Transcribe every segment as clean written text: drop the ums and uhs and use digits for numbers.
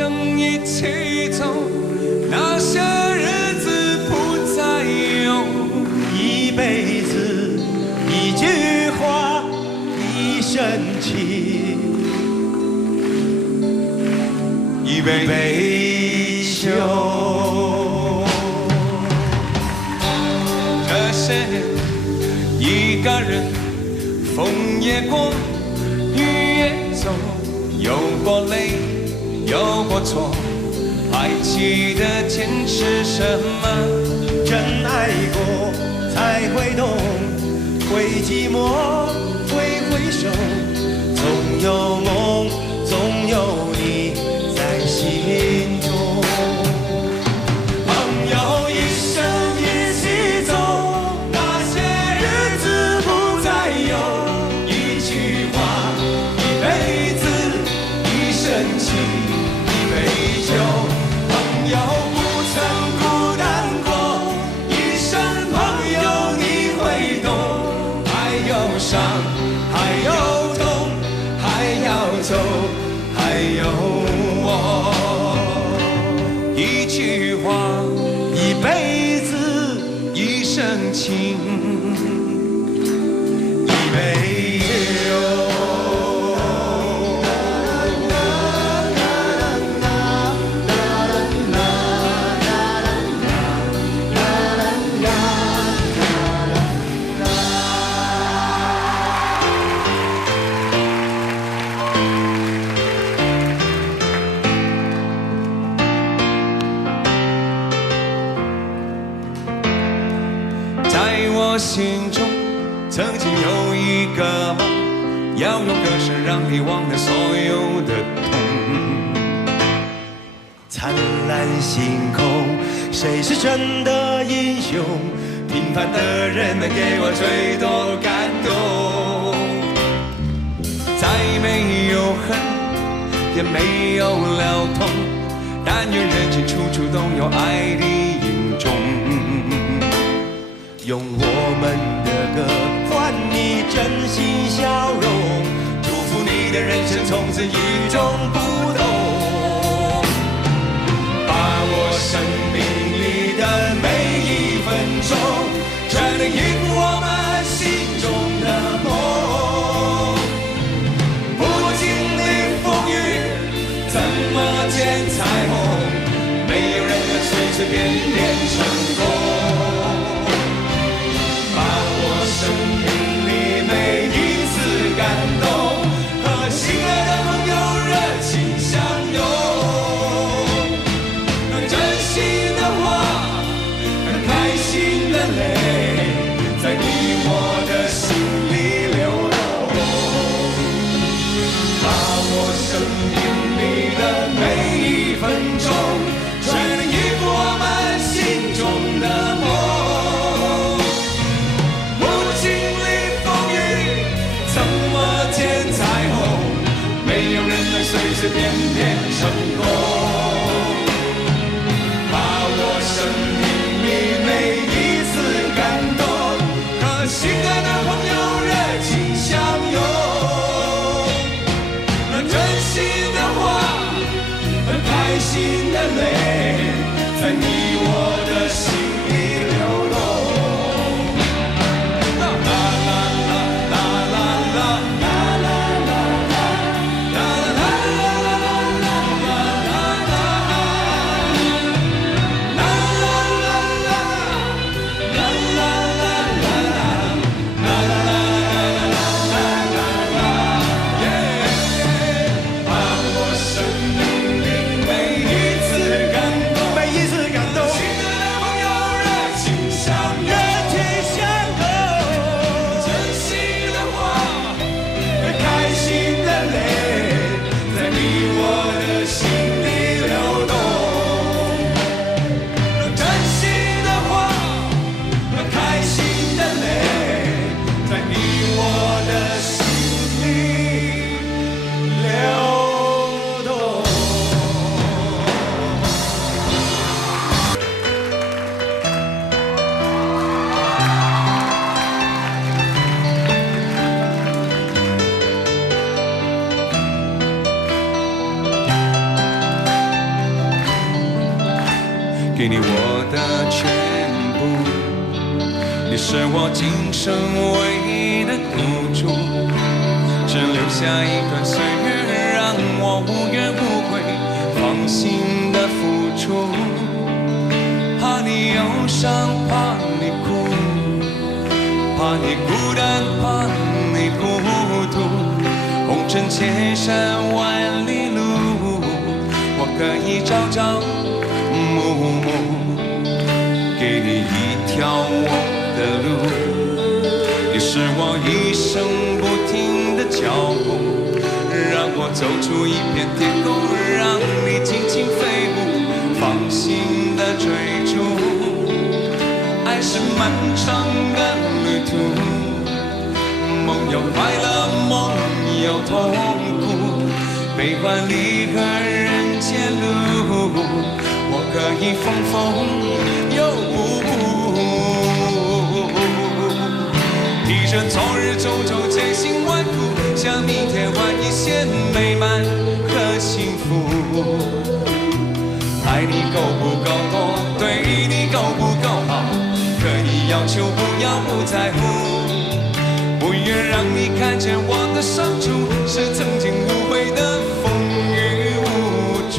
生一起走，那些日子不再有。一辈子一句话，一生情，一杯酒。这些年，一个人，风也过，雨也走，有过泪，有过错，还记得坚持什么？真爱过才会懂，会寂寞，会手，总有梦，总有你在心中。朋友一生一起走，那些日子不再有。一句话，一辈子，一生情，一杯酒。朋友不曾孤单过，一生朋友你会懂。还有伤，还有痛，还要走，还有我。一句话，一辈子，一生情，一杯酒。在我心中，曾经有一个梦，要用歌声让你忘了所有的痛。灿烂星空，谁是真的英雄？平凡的人们给我最多感动。再没有恨，也没有了痛，但愿人间处处都有爱的影踪。用我们的歌换你真心笑容，祝福你的人生从此与众不同。把握生命里的每一分钟，全力以赴我们心中的梦。不经历风雨，怎么见彩虹？没有人能随随便便成功。生命里每一次感动，和心爱的朋友热情相拥。真心的话，开心的泪，在你我的心里流动。把握生命里的每一分钟，全力以赴我们心中的梦。随随便便成功，把握生命里每一次感动，和心爱的朋友热情相拥。那真心的话，开心的泪，在你我的心里流动。给你我的全部，你是我今生唯一的赌注，只留下一段岁月，让我无怨无悔，放心的付出。怕你忧伤，怕你哭，怕你孤单，怕你孤独。红尘千山万里路，我可以朝朝暮暮，给你一条我的路。你是我一生不停的脚步，让我走出一片天空，让你尽情飞舞，放心的追逐。爱是漫长的旅途，梦有快乐，梦有痛苦，悲欢离合人间路，我可以风风又提着昨日种种千辛万苦，向明天换一些美满和幸福。爱你够不够多，对你够不够好，可以要求不要不在乎，不愿让你看见我的伤处，是曾经无悔的风雨无阻。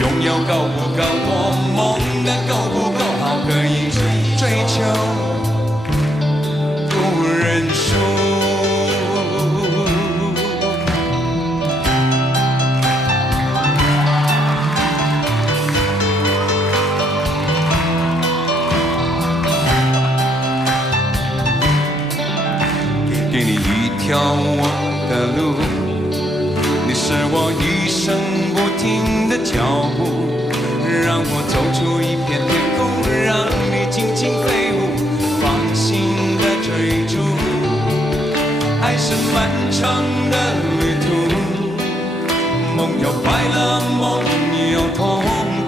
拥有够不够多，梦的够不够好，可以追求不认输。给你一条我的路，你是我一生不停的脚步，让我走出一片天空，让你尽情飞舞，放心的追逐。爱是漫长的旅途，梦有快乐，梦有痛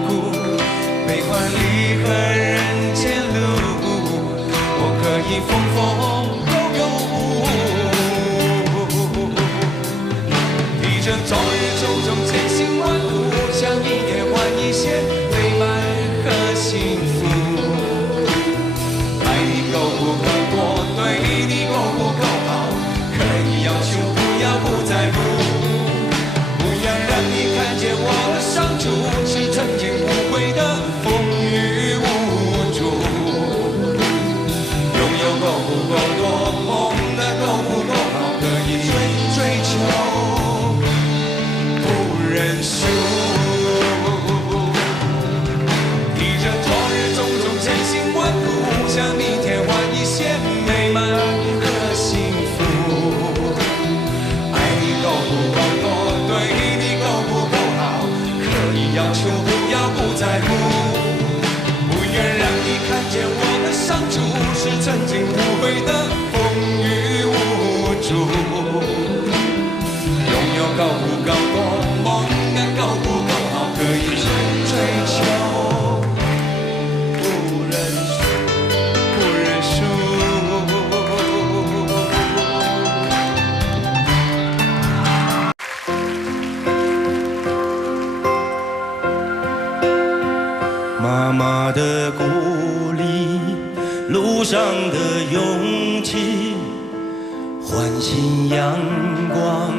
苦，悲欢离合人间路，我可以风风昨日种种千辛万苦，向明天换一些美满和幸福。爱你够不够多，对你够不够好，可以要求不要不在乎，不要让你看见我的伤处，是曾经无悔的风雨无阻。拥有够不够多，梦的够不够好，可以追求认输，提着昨日种种千辛万苦，向明天换一些美满和幸福。爱你够不够多，对你够不够好，可以要求不要不在乎，不愿让你看见我的伤处，是曾经无悔的风雨无阻。拥有够不够多，梦的够不够好，可以追求不认输，不认输。妈妈的鼓励，路上的勇气，唤醒阳光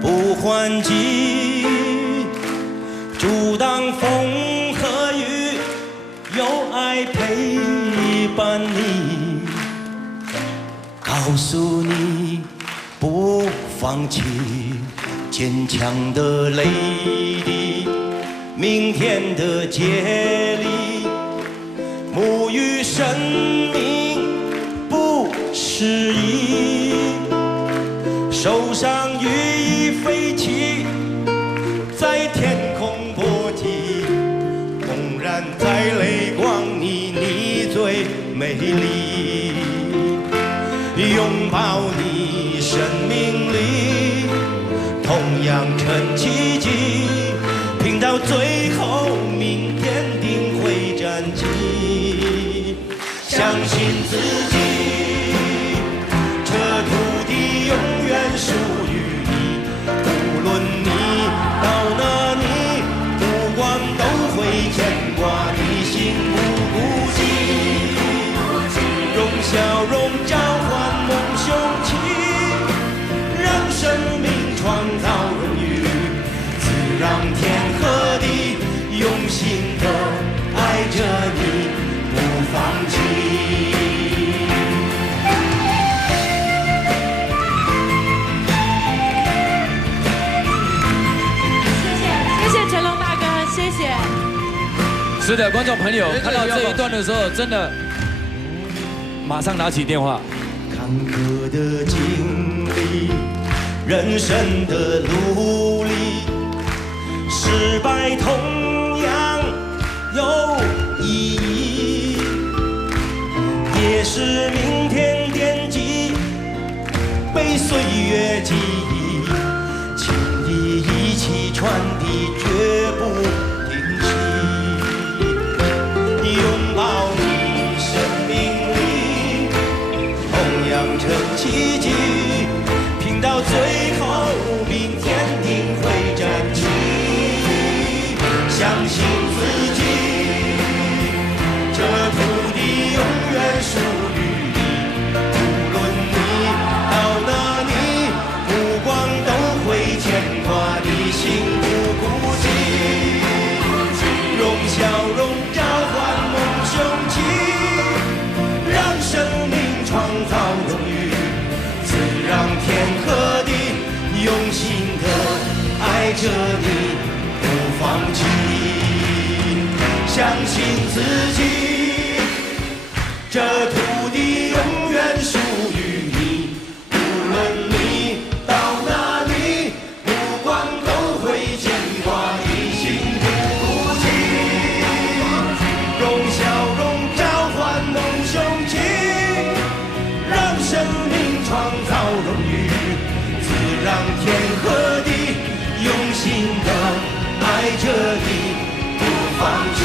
不换季，阻挡风和雨，有爱陪伴你，告诉你不放弃，坚强的泪滴，明天的接力，沐浴生命不失意，手上羽翼飞起，在天空搏击，纵然在泪光里，你最美丽，拥抱你生命里同样成奇迹，拼到最后明天定会站起，相信自己，这土地永远属于你，无论你到哪里，目光都是的，观众朋友看到这一段的时候，真的马上拿起电话。坎坷的经历，人生的努力，失败同样有意义，也是明天惦记，被岁月记忆，情谊一起传递，绝不停息。拥抱你生命里同样成奇迹，拼到最后，明天定会站起。相信自己，这土地永远属于你。无论你到哪里，目光都会牵挂你，心不孤寂。用笑容召唤梦雄起，让生命创造荣誉，自让天和地用心的爱着你，不放弃。相信自己，这土地永远属于你。无论你到哪里，目光都会牵挂你，心不孤寂。用笑容召唤梦雄起，让生命创造荣誉，自让天和地用心的爱着你，不放弃。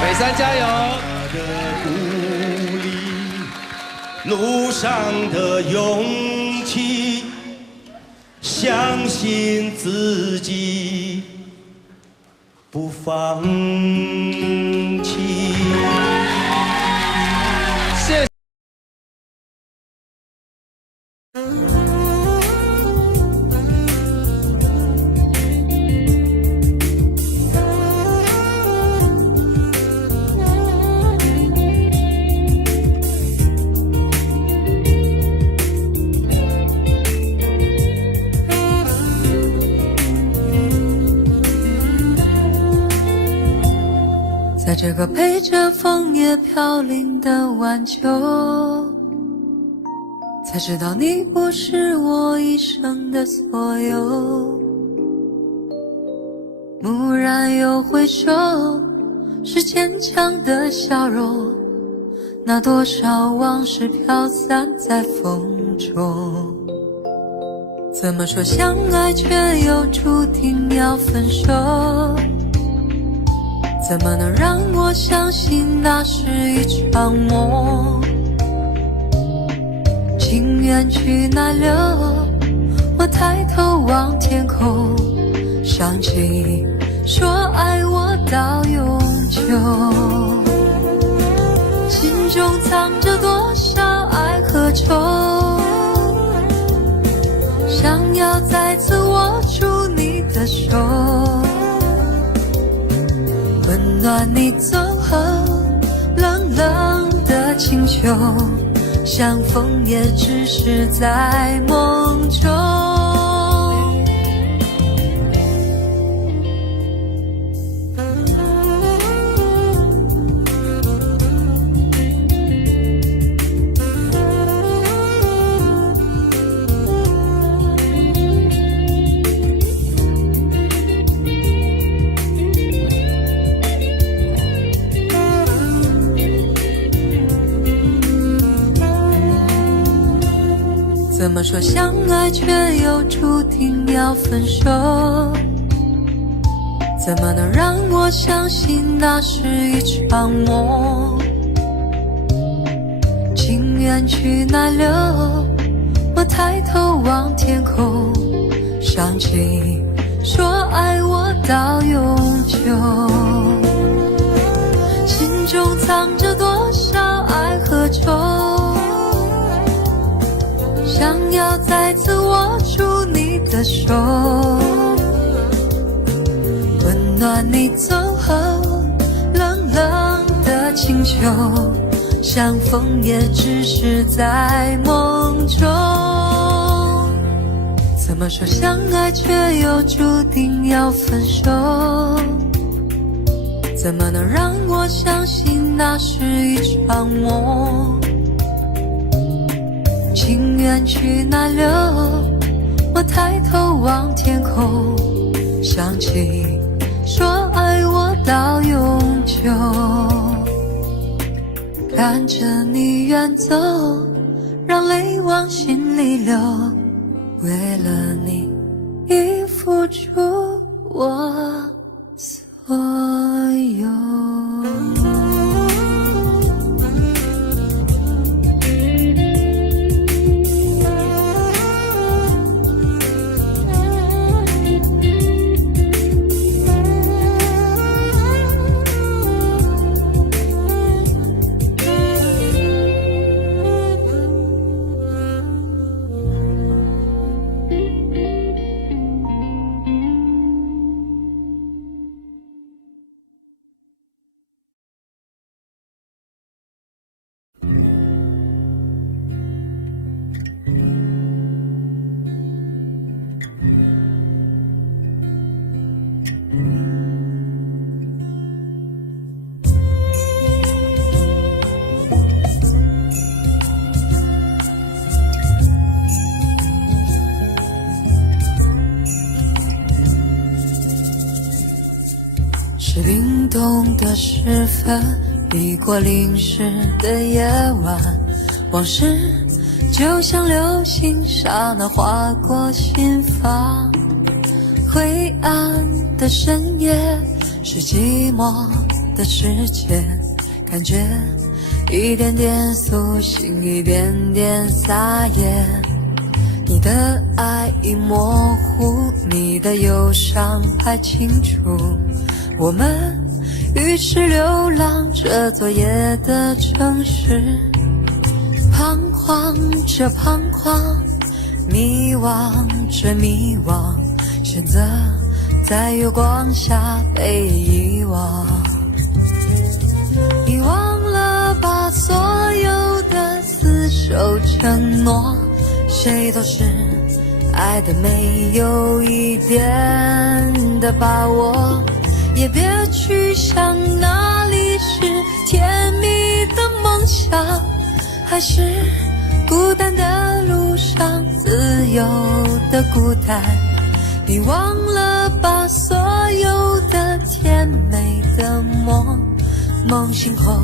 北山加油！的鼓励，路上的勇气，相信自己，不放弃。谢谢。在这个陪着枫叶飘零的晚秋，才知道你不是我一生的所有。蓦然又回首，是坚强的笑容，那多少往事飘散在风中。怎么说相爱却又注定要分手？怎么能让我相信那是一场梦？情缘去哪流？我抬头望天空，想起说爱我到永久。心中藏着多少爱和愁，想要再次握住你的手，温暖你走后冷冷的清秋，相逢也只是在梦中。怎么说相爱却又注定要分手？怎么能让我相信那是一场梦？情缘去哪流？我抬头望天空，想起说爱我到永久。心中藏着多少爱和愁，想要再次握住你的手，温暖你走后冷冷的清秋，相逢也只是在梦中。怎么说相爱却又注定要分手？怎么能让我相信那是一场梦？情缘去哪了？我抬头望天空，想起说爱我到永久。看着你远走，让泪往心里流，为了你已付出我所有。是冰冻的时分，抵过淋湿的夜晚，往事就像流星，刹那划过心房。灰暗的深夜，是寂寞的时间，感觉一点点苏醒，一点点撒野。你的爱已模糊，你的忧伤还清楚。我们于是流浪这昨夜的城市，彷徨着彷徨，迷惘着迷惘，选择在月光下被遗忘。你忘了把所有的厮守承诺，谁都是爱的没有一点的把握，也别去想哪里是甜蜜的梦想，还是孤单的路上自由的孤单。你忘了把所有的甜美的梦醒后，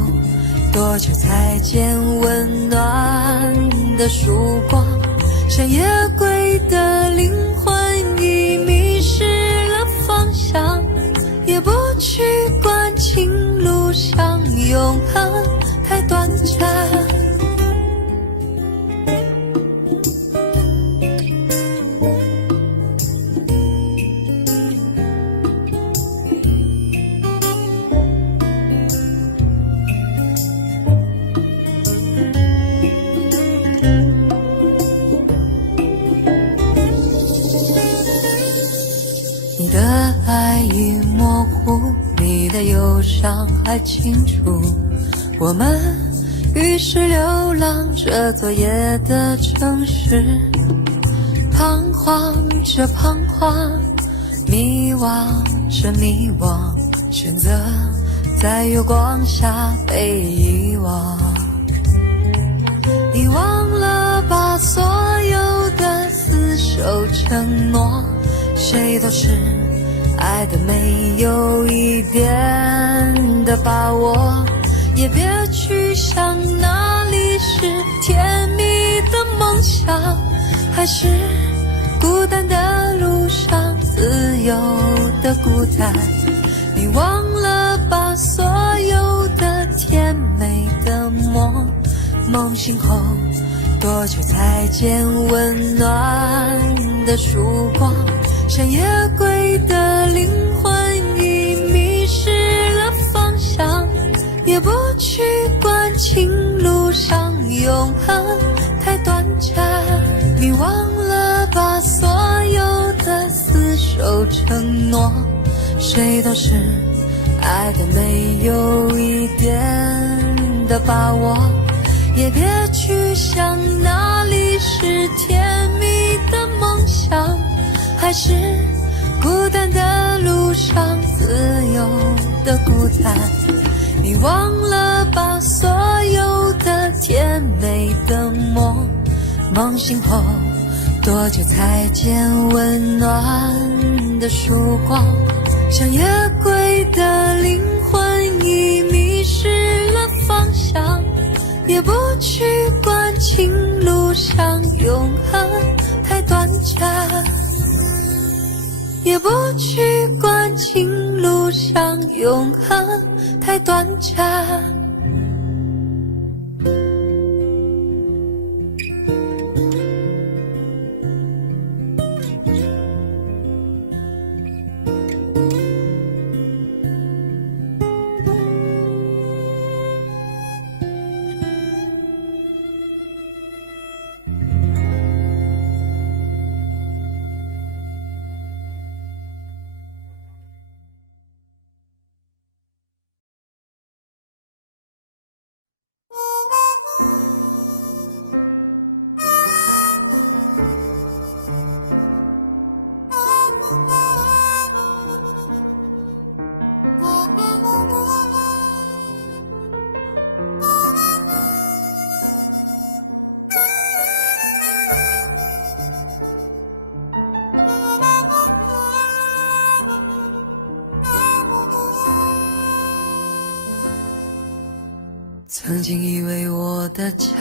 多久才见温暖的曙光？像夜归的灵魂已迷失了方向，也不去管情路上永恒太短暂。你的爱已模糊，你的忧伤还清楚。我们于是流浪这昨夜的城市，彷徨着彷徨，迷惘着迷惘，选择在月光下被遗忘。你忘了把所有的厮守承诺，谁都是爱的没有一点的把握，也别去想哪里是甜蜜的梦想，还是孤单的路上自由的孤单。你忘了把所有的甜美的梦醒后，多久才见温暖的曙光？像夜归的灵魂已迷失了方向，也不去管情路上永恒太短暂。你忘了把所有的厮守承诺，谁都是爱的没有一点的把握，也别去想哪里是甜蜜的梦想，还是孤单的路上自由的孤单。你忘了把所有的甜美的梦，梦醒后多久才见温暖的曙光？像夜归的灵魂已迷失了方向，也不去管情路上永恒太短暂，也不去管情路上永恒太短暂。曾经以为我的家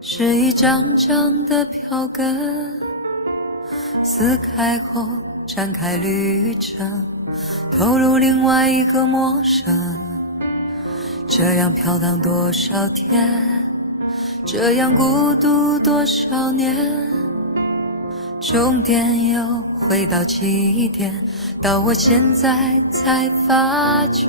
是一张张的票根，撕开后展开旅程，投入另外一个陌生。这样飘荡多少天，这样孤独多少年，终点又回到起点，到我现在才发觉。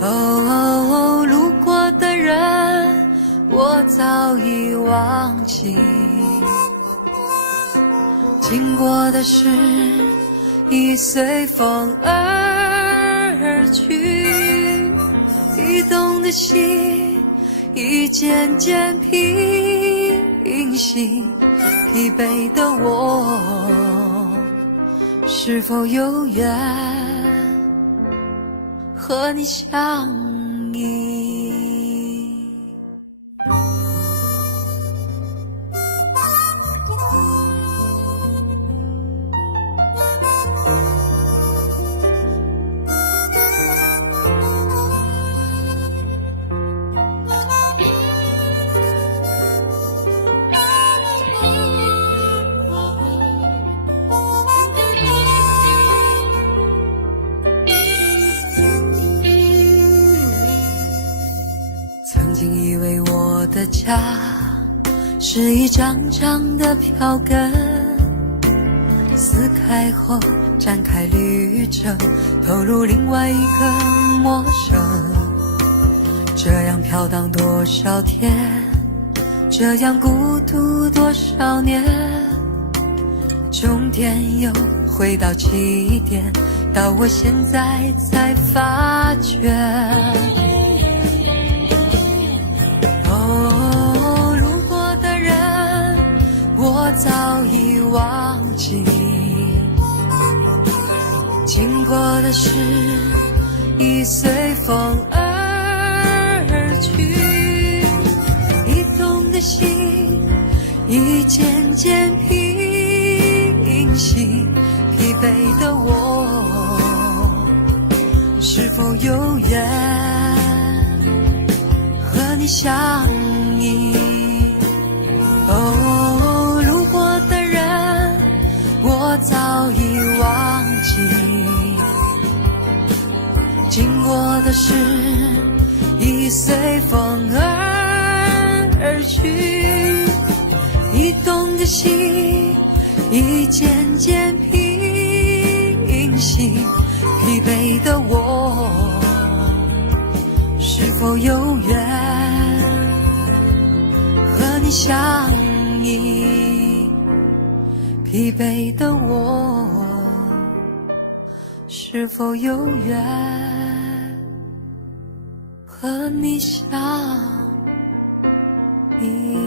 哦，路过的人我早已忘记，经过的事已随风而去，移动的心已渐渐平息，疲惫的我是否有缘和你相依？曾经以为我的家是一张张的票根，撕开后展开旅程，投入另外一个陌生。这样飘荡多少天，这样孤独多少年，终点又回到起点，到我现在才发觉。我早已忘记，经过的事已随风而去，移动的心已渐渐平息，疲惫的我是否有缘和你相依？哦，路过的人我早已忘记，经过的事已随风而去，移动的心已渐渐平息，疲惫的我是否有缘和你相依？疲惫的我是否有缘和你相依。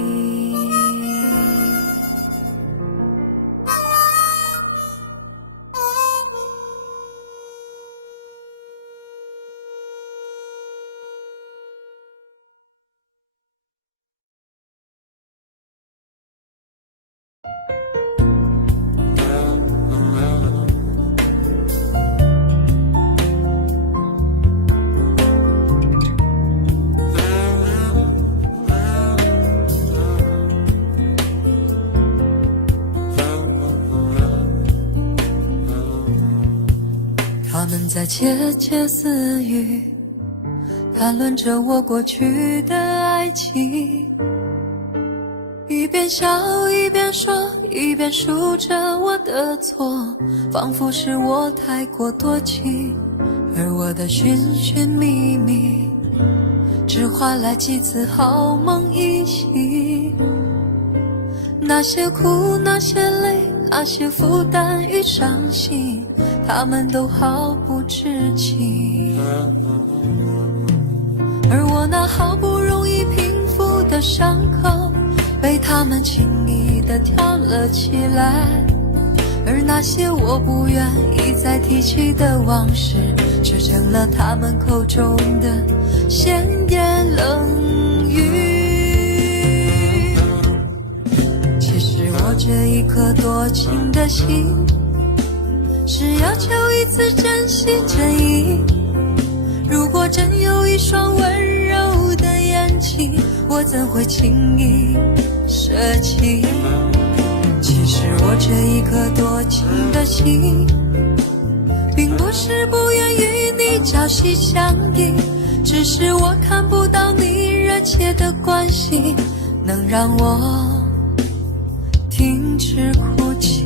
他们在窃窃私语，谈论着我过去的爱情，一边笑一边说，一边数着我的错，仿佛是我太过多情，而我的寻寻觅觅只换来几次好梦一醒。那些苦，那些累，那些负担与伤心，他们都毫不知情。而我那好不容易平复的伤口，被他们轻易地挑了起来。而那些我不愿意再提起的往事，却成了他们口中的闲言冷语。其实我这一颗多情的心，是要求一次真心真意。如果真有一双温柔的眼睛，我怎会轻易舍弃？其实我这一颗多情的心，并不是不愿与你朝夕相依，只是我看不到你热切的关心，能让我停止哭泣。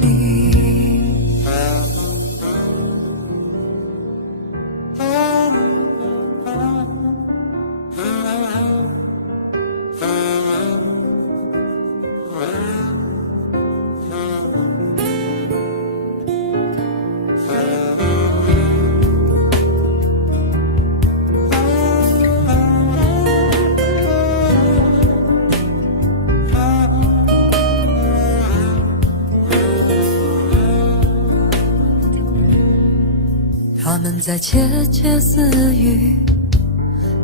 他们在窃窃私语，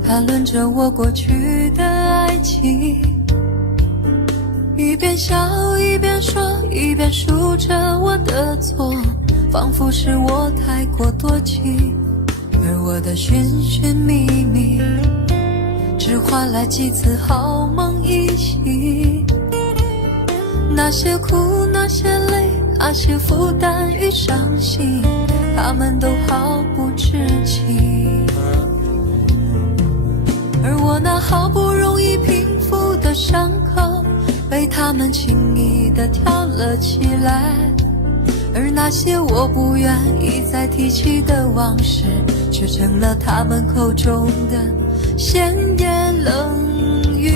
谈论着我过去的爱情，一边笑一边说，一边数着我的错，仿佛是我太过多情，而我的寻寻觅觅只换来几次好梦一醒。那些苦，那些累，那些负担与伤心，他们都毫不知情。而我那好不容易平复的伤口，被他们轻易地挑了起来。而那些我不愿意再提起的往事，却成了他们口中的闲言冷语。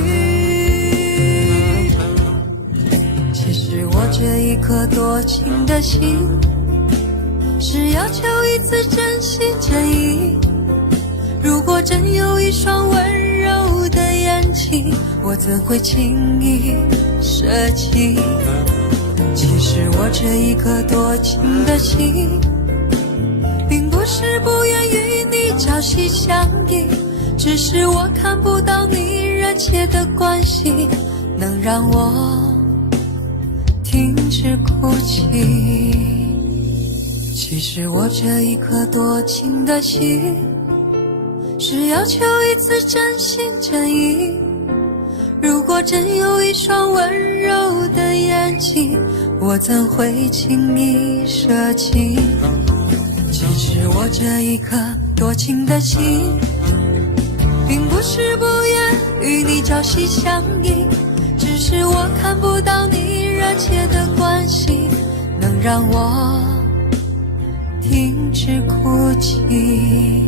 其实我这一颗多情的心，是要求一次真心真意。如果真有一双温柔的眼睛，我怎会轻易舍弃？其实我这一颗多情的心，并不是不愿与你朝夕相依，只是我看不到你热切的关心，能让我停止哭泣。其实我这一颗多情的心，是要求一次真心真意。如果真有一双温柔的眼睛，我怎会轻易舍弃？其实我这一颗多情的心，并不是不愿与你朝夕相依，只是我看不到你热切的关心，能让我停止哭泣。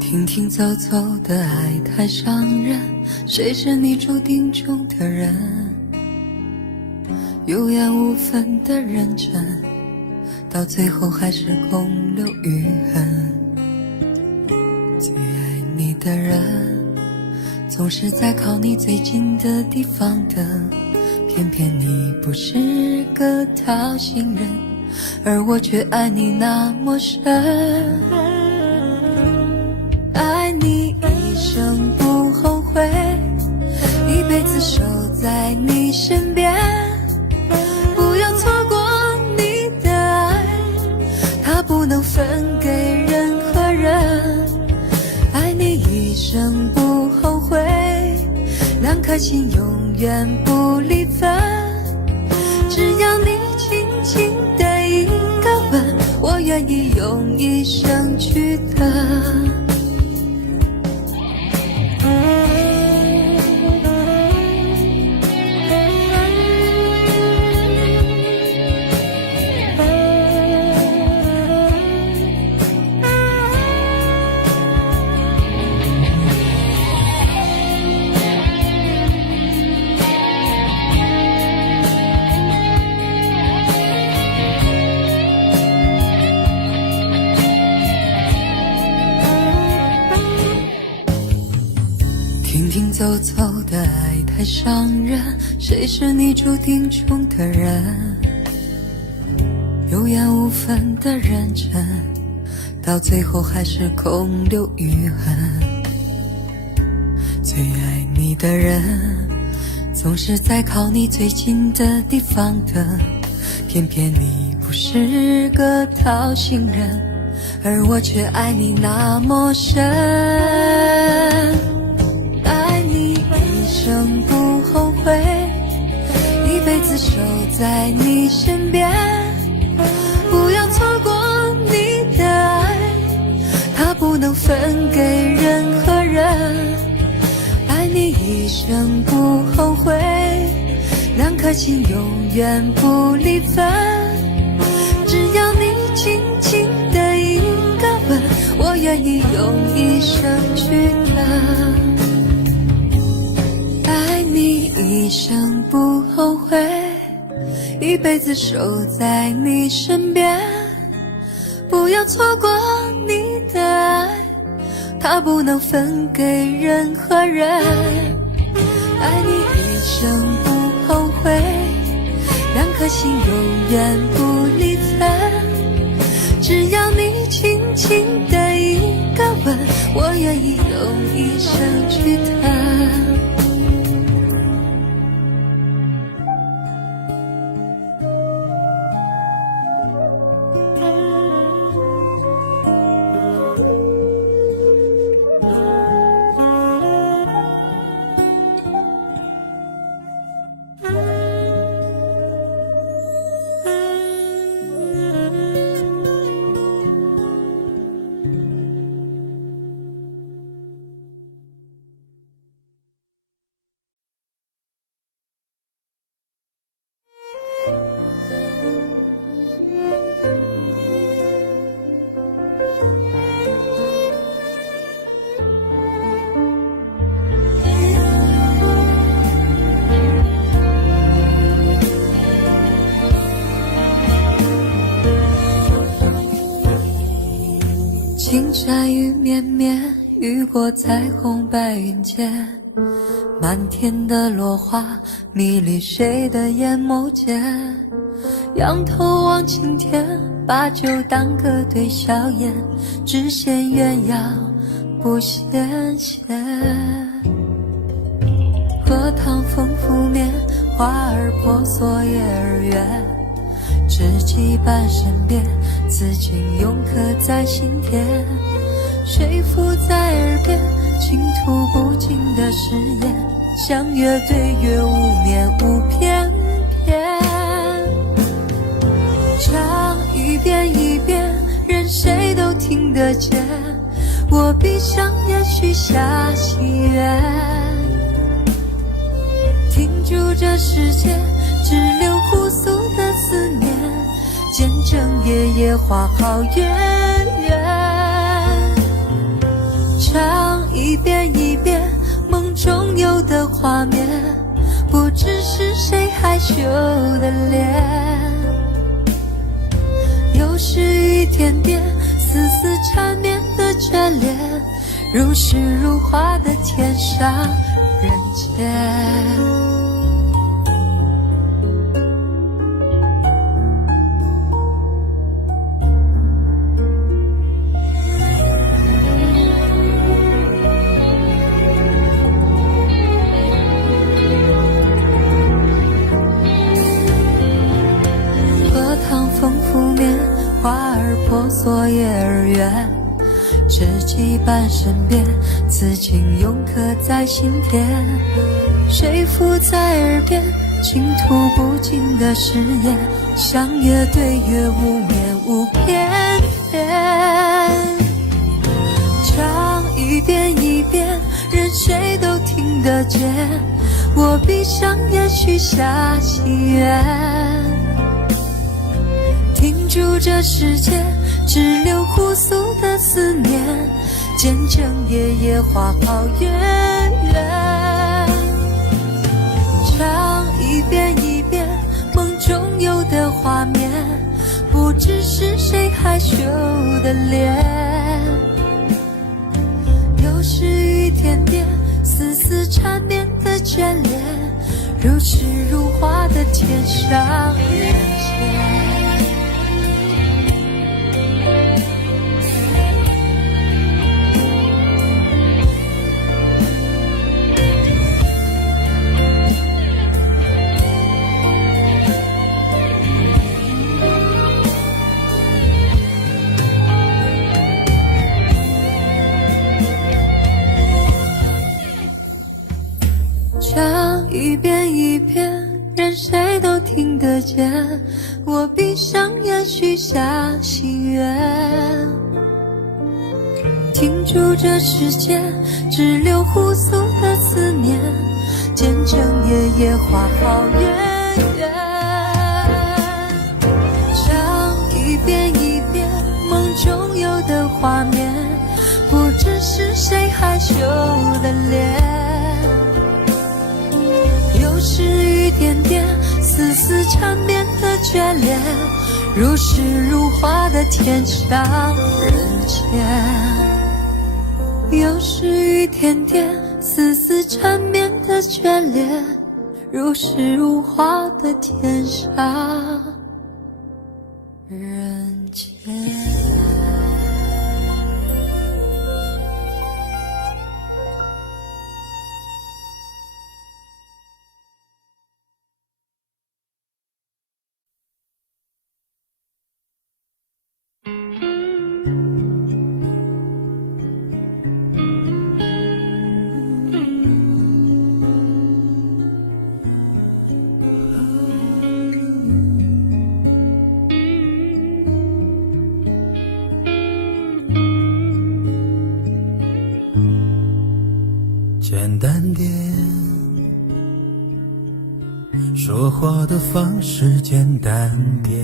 停停走走的爱太伤人，谁是你注定中的人？有缘无分的认真，到最后还是空留余恨。最爱你的人，总是在靠你最近的地方等，偏偏你不是个讨心人，而我却爱你那么深。爱你一生不后悔，一辈子守在你身边，不要错过你的爱，它不能分给任何人。爱你一生不后悔，两颗心永远不离分，只要你轻轻的一个吻，我愿意用一生去等。停停走走的爱太伤人，谁是你注定中的人？有缘无分的认真，到最后还是空留余恨。最爱你的人，总是在靠你最近的地方等，偏偏你不是个讨心人，而我却爱你那么深。一生不后悔，一辈子守在你身边，不要错过你的爱，它不能分给任何人。爱你一生不后悔，两颗心永远不离分，只要你轻轻的一个吻，我愿意用一生去等。一生不后悔，一辈子守在你身边，不要错过你的爱，它不能分给任何人。爱你一生不后悔，两颗心永远不离分，只要你轻轻的一个吻，我愿意用一生去等。青山雨绵绵，雨过彩虹白云间，漫天的落花迷离谁的眼眸间。仰头望青天，把酒当歌对笑颜，只羡鸳鸯不羡仙。荷塘风拂面，花儿婆娑叶儿圆，知己伴身边，此情永刻在心田。谁附在耳边，倾吐不尽的誓言，相约对月无眠无偏偏。唱一遍一遍，任谁都听得见。我闭上眼许下心愿，停住这世界只留互诉的思念，见证夜夜花好月圆。唱一遍一遍梦中有的画面，不知是谁害羞的脸。又是一天天丝丝缠绵的眷恋，如诗如画的天上人间。花儿婆娑叶儿圆，知己伴身边，此情永刻在心田。谁附在耳边，倾吐不尽的誓言，相约对月无眠无偏偏。唱一遍一遍，任谁都听得见。我闭上眼许下心愿，停住这世界只留互诉的思念，见证夜夜花好月圆。唱一遍一遍梦中有的画面，不知是谁害羞的脸。又是一天天丝丝缠绵的眷恋，如诗如画的天上人间。唱一遍一遍，任谁都听得见。我闭上眼许下心愿，停住这世界只留互诉的思念，见证夜夜花好月圆。唱一遍一遍梦中有的画面，不知是谁害羞的脸。又是一点点丝丝缠绵的眷恋，如诗如画的天上人间。又是一点点丝丝缠绵的眷恋，如诗如画的天上人间。简单点，说话的方式简单点，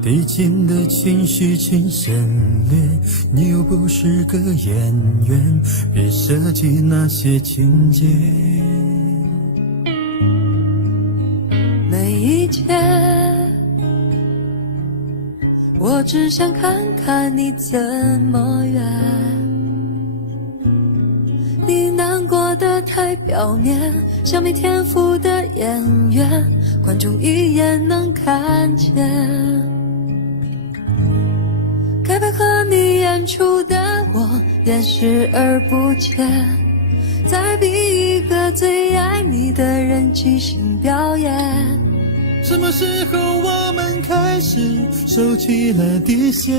递进的情绪请省略，你又不是个演员，别设计那些情节。没意见，我只想看看你怎么圆。你难过的太表面，像没天赋的演员，观众一眼能看见。该配合你演出的我，便视而不见。再逼一个最爱你的人即兴表演，什么时候我们开始收起了底线？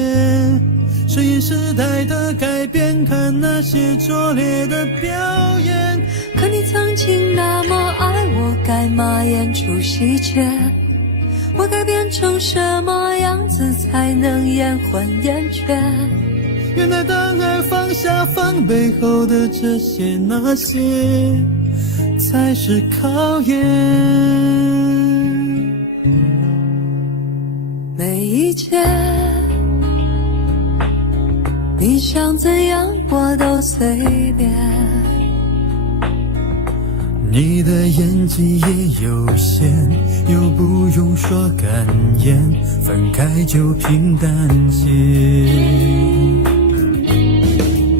顺应时代的改变，看那些拙劣的表演。可你曾经那么爱我，该嘛演出细节？我该变成什么样子才能延缓厌倦？原来当爱放下放背后的这些那些，才是考验。每一天你想怎样我都随便，你的演技也有限，又不用说感言，分开就平淡些。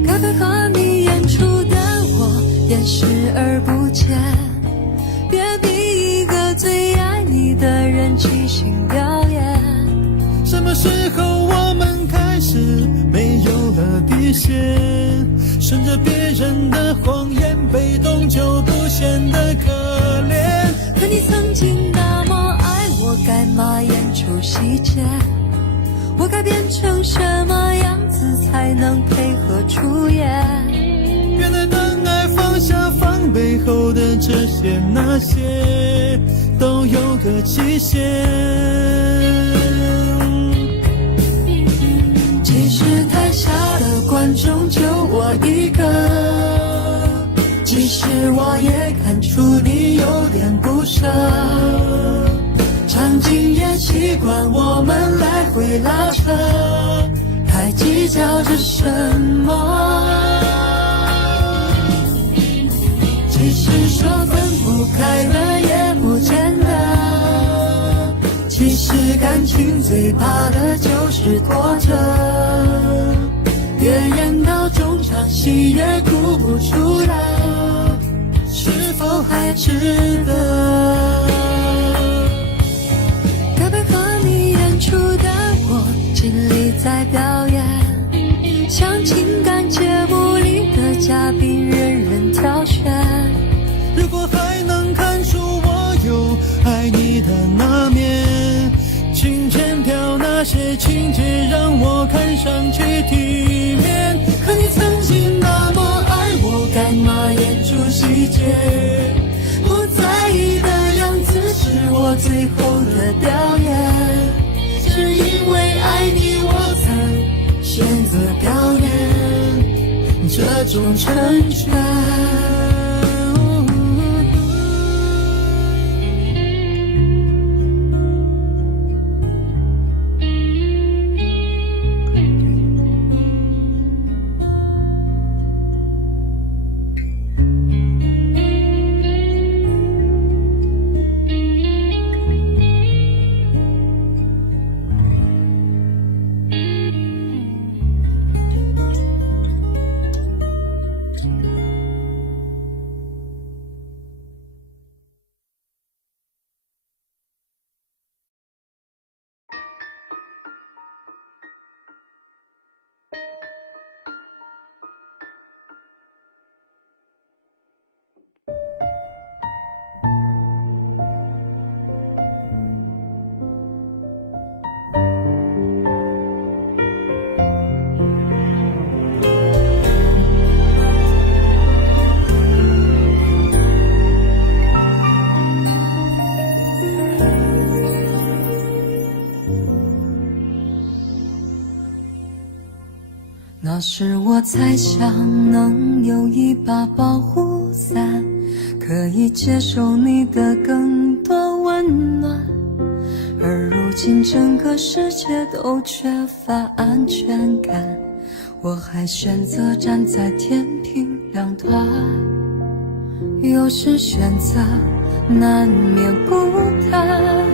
该配合你演出的我也视而不见，别逼一个最爱你的人即兴表演。什么时候我们开始没有了底线？顺着别人的谎言，被动就不显得可怜。可你曾经那么爱我，该嘛演出细节？我该变成什么样子才能配合出演？原来当爱放下放背后的这些那些，都有个期限。其实台下的观众就我一个，其实我也看出你有点不舍，场景也习惯我们来回拉扯，还计较着什么？其实说分不开了也不见得，其实感情最怕的就是拖着，越演到中场戏越哭不出来，是否还值得？该配合你演出的我尽力在表演，像情感节目里的嘉宾人人挑选。如果还能看出我有爱你的那面，请剪掉那些情节，让我看上去体面。可你曾经那么爱我，该嘛演出细节？不在意的样子是我最后的表演，是因为爱你我才选择表演这种成全。那时我才想能有一把保护伞，可以接受你的更多温暖，而如今整个世界都缺乏安全感，我还选择站在天平两端。有时选择难免孤单，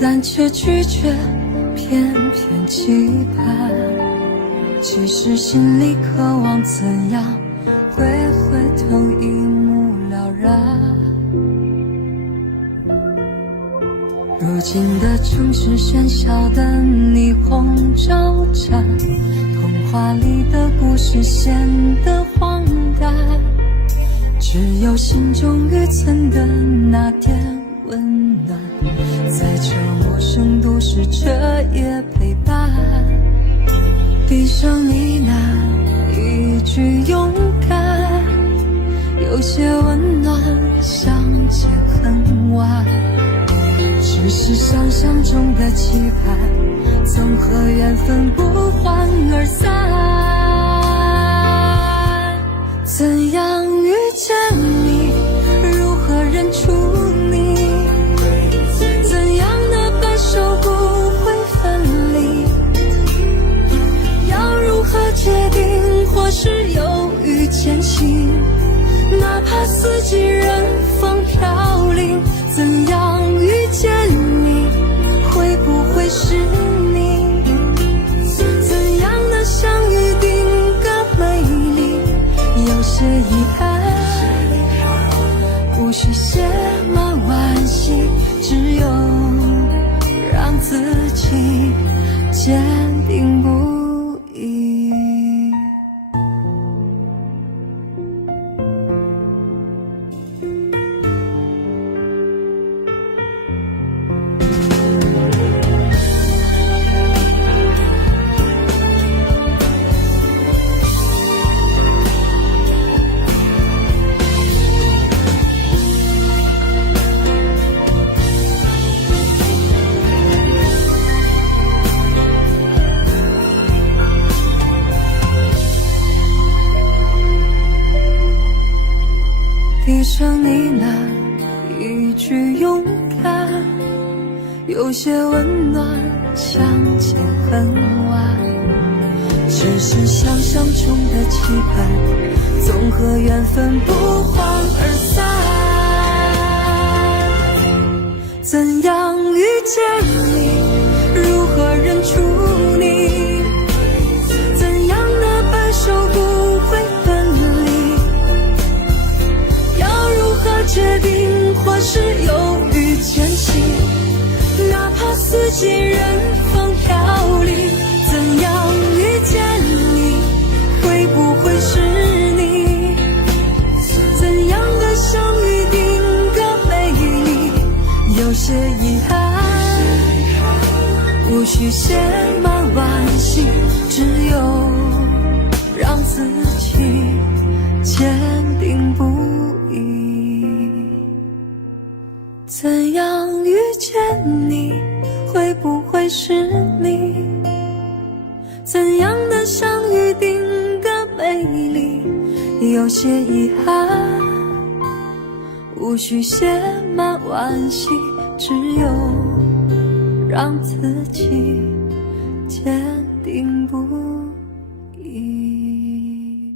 但却拒绝偏偏期盼，其实心里渴望怎样会回头一目了然。如今的城市喧嚣的霓虹招展，童话里的故事显得荒诞，只有心中预存的那点温暖，在这陌生都市彻夜陪伴。闭上你那一句勇敢，有些温暖相见恨晚，只是想象中的期盼，总和缘分不欢而散。怎样遇见你，如何认出你，怎样的白首不会分离，要如何决定，或是犹豫前行，哪怕四季任风飘零。怎样遇见你，会不会是你，怎样的相遇定格美丽，有些遗憾，无需写满惋惜，只有让自己坚定不移。闭上你那一句勇敢，有些温暖相见恨晚，只是想象中的期盼，总和缘分不欢而散。怎样遇见你，如何认出你，怎样的白首不会分离，要如何决定，或是犹豫前行，哪怕四季任风飘零。怎样遇见你，会不会是你，怎样的相遇定格美丽，有些遗憾，无需写满惋惜，只有让自己坚定不移。怎样遇见你，会不会是你，怎样的相遇定格美丽，有些遗憾，无需写满惋惜，只有让自己坚定不移。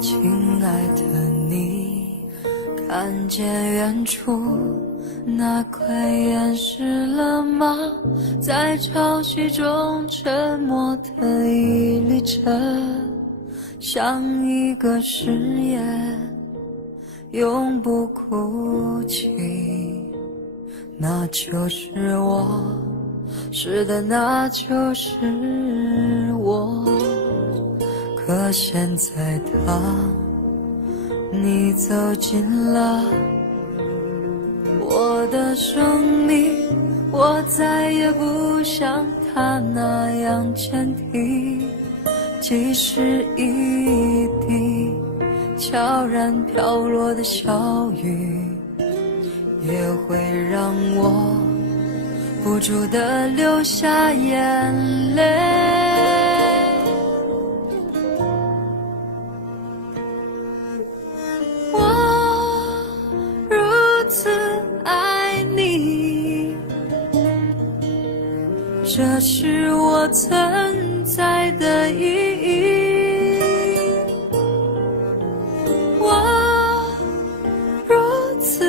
亲爱的你，看见远处那块岩石了吗？在潮汐中沉默的屹立着，像一个誓言，永不哭泣。那就是我，是的，那就是我。可现在当你走进了我的生命，我再也不像他那样坚定，即使一滴悄然飘落的小雨，也会让我不住地流下眼泪。我如此爱你，这是我存在的意义。我如此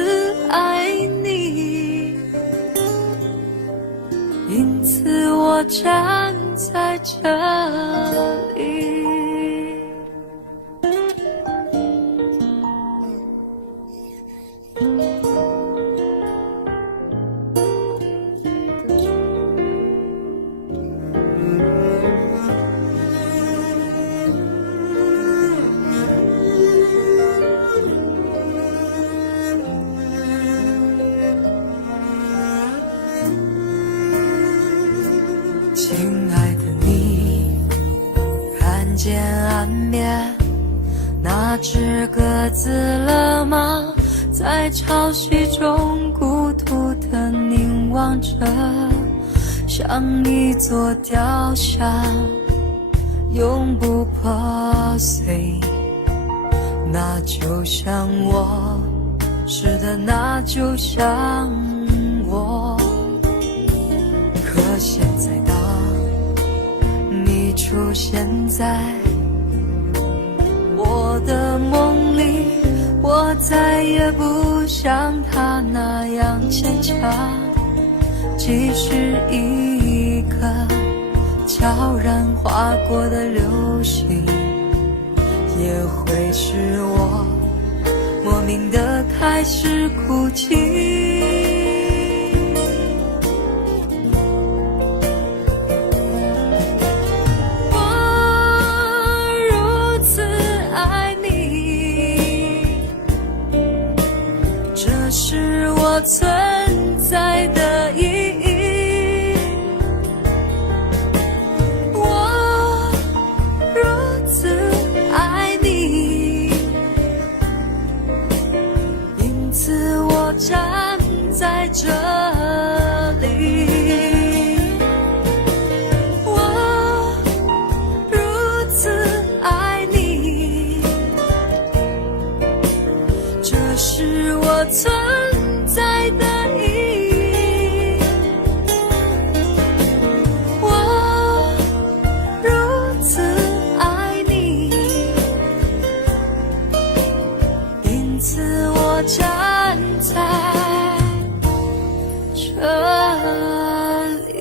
我站在这里。亲爱的你，看见岸边那只鸽子了吗？在潮汐中孤独地凝望着，像一座雕像，永不破碎。那就像我，是的，那就像我。可现在当你出现在我的梦里，我再也不像他那样坚强。即使一个悄然划过的流星，也会使我莫名地开始哭泣。我存在的意义，我如此爱你，因此我站在这里。我如此爱你，这是我存在的意义，我如此爱你，因此我站在这里。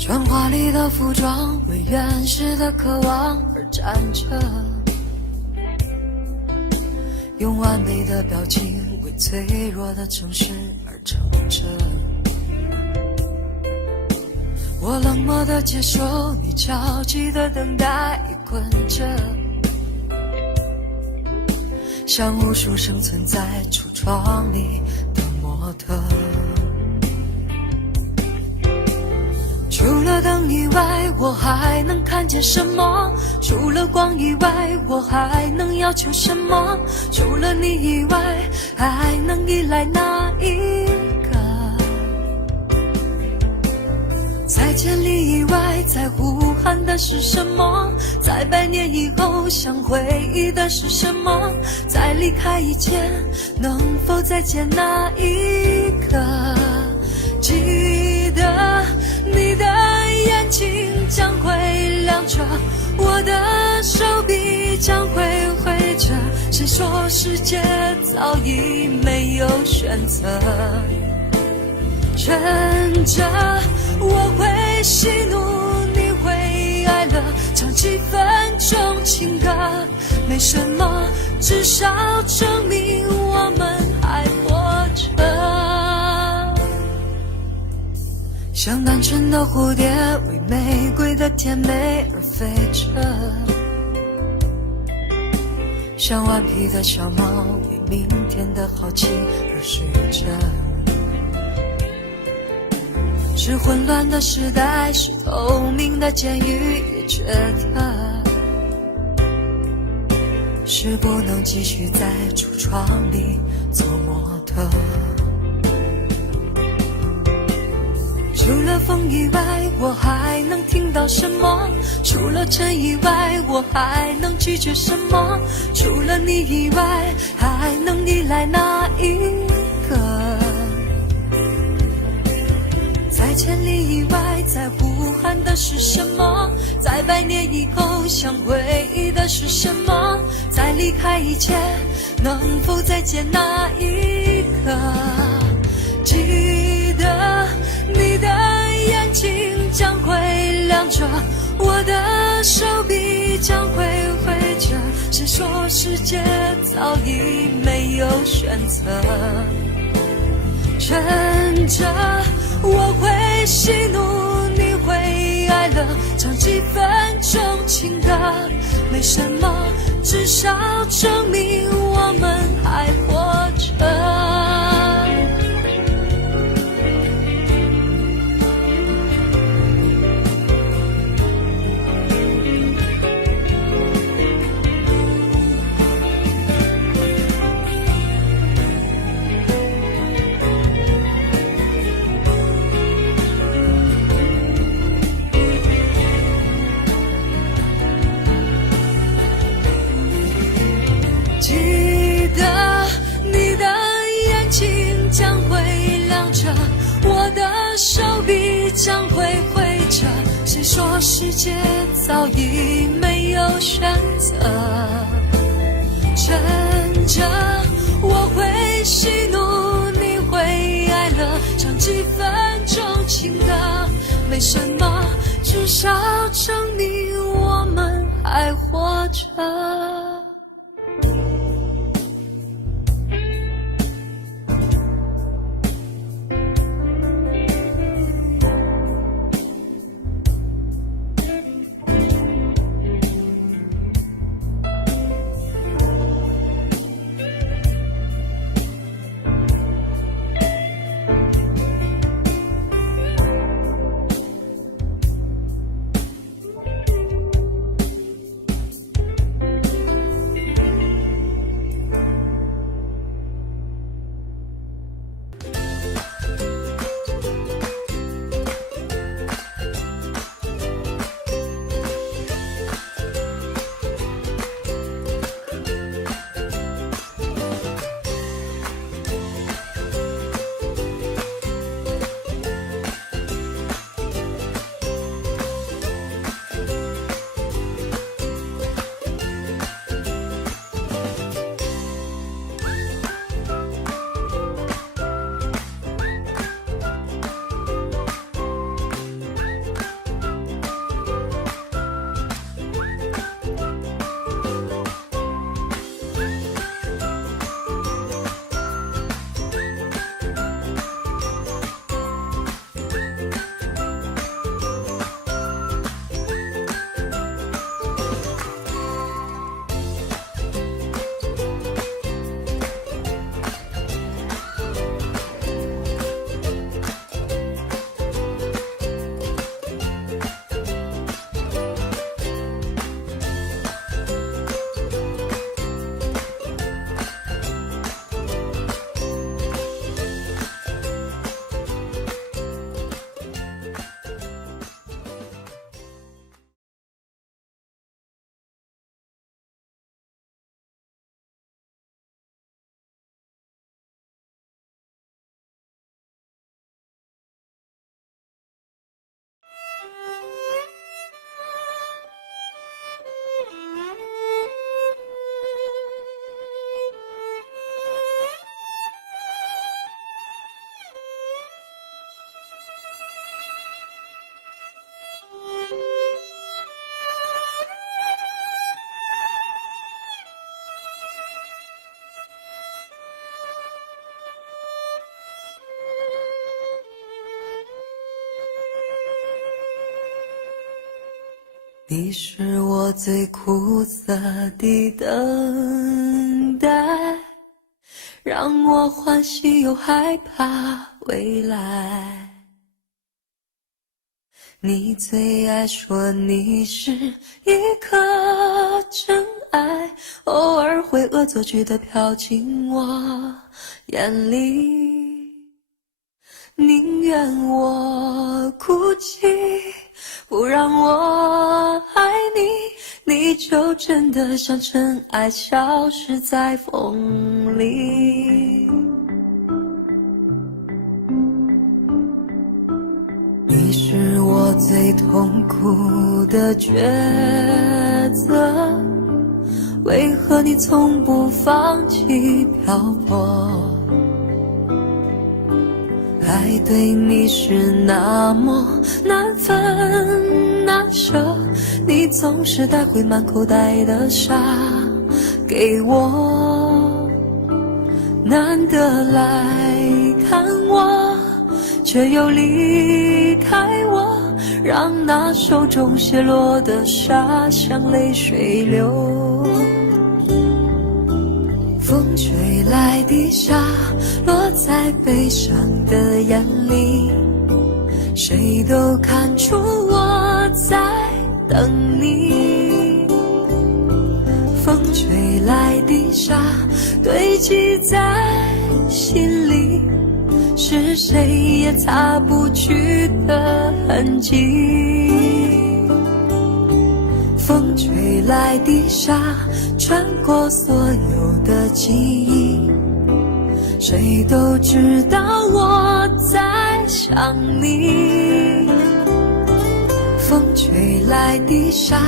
穿华丽的服装，为原始的渴望而站着，用完美的表情为脆弱的城市而撑着。我冷漠地接受你焦急的等待，滚着，像无数生存在橱窗里的模特。除了灯以外，我还能看见什么？除了光以外，我还能要求什么？除了你以外，还能依赖哪一个？在千里以外，在呼喊的是什么？在100年以后，想回忆的是什么？在离开以前，能否再见那一刻？记得你的眼睛将会亮着，我的手臂将会挥着。谁说世界早已没有选择？趁着我会喜怒，你会哀乐，唱几分钟情歌，没什么，至少证明我们还活着。像单纯的蝴蝶，为玫瑰的甜美而飞着，像顽皮的小猫，为明天的好奇而睡着。是混乱的时代，是透明的监狱，也觉得是不能继续在橱窗里做模特。除了风以外，我还能听到什么？除了尘以外，我还能拒绝什么？除了你以外，还能依赖哪一个？在千里以外，在呼喊的是什么？在100年以后想回忆的是什么？在离开以前，能否再见那一刻？记得你的眼睛将会亮着，我的手臂将会挥着。谁说世界早已没有选择？趁着我会喜怒，你会哀乐，唱几分钟情歌，没什么，至少证明我们还活着。记得你的眼睛将会亮着，我的手臂将会挥着。谁说世界早已没有选择？趁着我会喜怒，你会哀乐，唱几分钟情歌，没什么，至少证明我们还活着。你是我最苦涩的等待，让我欢喜又害怕未来。你最爱说你是一颗真爱，偶尔会恶作剧地飘进我眼里。宁愿我哭泣，不让我爱你，你就真的像尘埃消失在风里。你是我最痛苦的抉择，为何你从不放弃漂泊？爱对你是那么难分难舍，你总是带回满口袋的沙给我，难得来看我，却又离开我，让那手中泻落的沙像泪水流。风吹来的沙落在悲伤的眼里，谁都看出我在等你。风吹来的沙堆积在心里，是谁也擦不去的痕迹。风吹来的沙穿过所有的记忆，谁都知道我在想你。风吹来的沙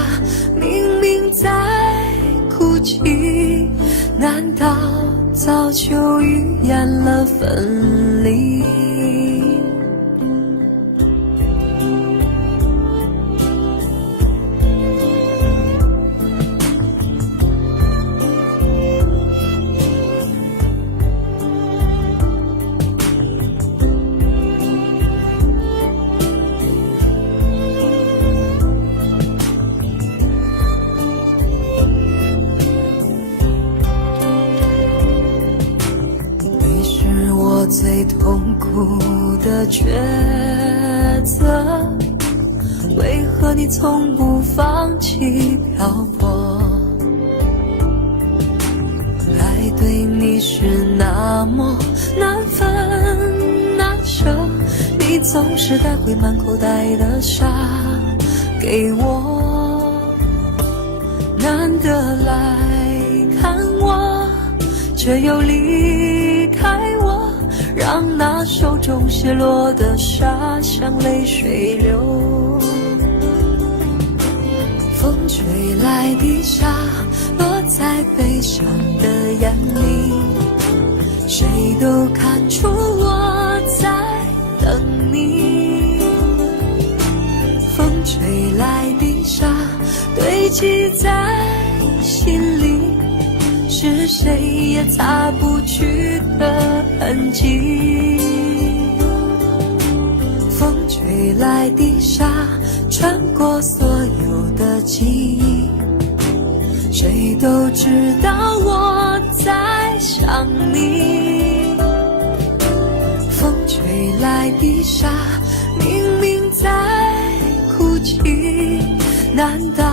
明明在哭泣，难道早就预言了分离？最痛苦的抉择，为何你从不放弃漂泊？爱对你是那么难分难舍，你总是带回满口袋的沙给我，难得来看我，却又离开我，让那手中泻落的沙像泪水流。风吹来的沙落在悲伤的眼里，谁都看出我在等你。风吹来的沙堆积在心里，是谁也擦不去的痕迹。风吹来的沙穿过所有的记忆，谁都知道我在想你。风吹来的沙明明在哭泣，难道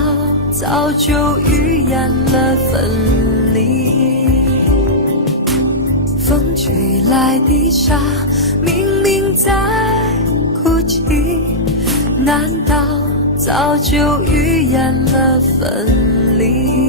早就预言了分离？风吹来的沙明明在哭泣，难道早就预言了分离？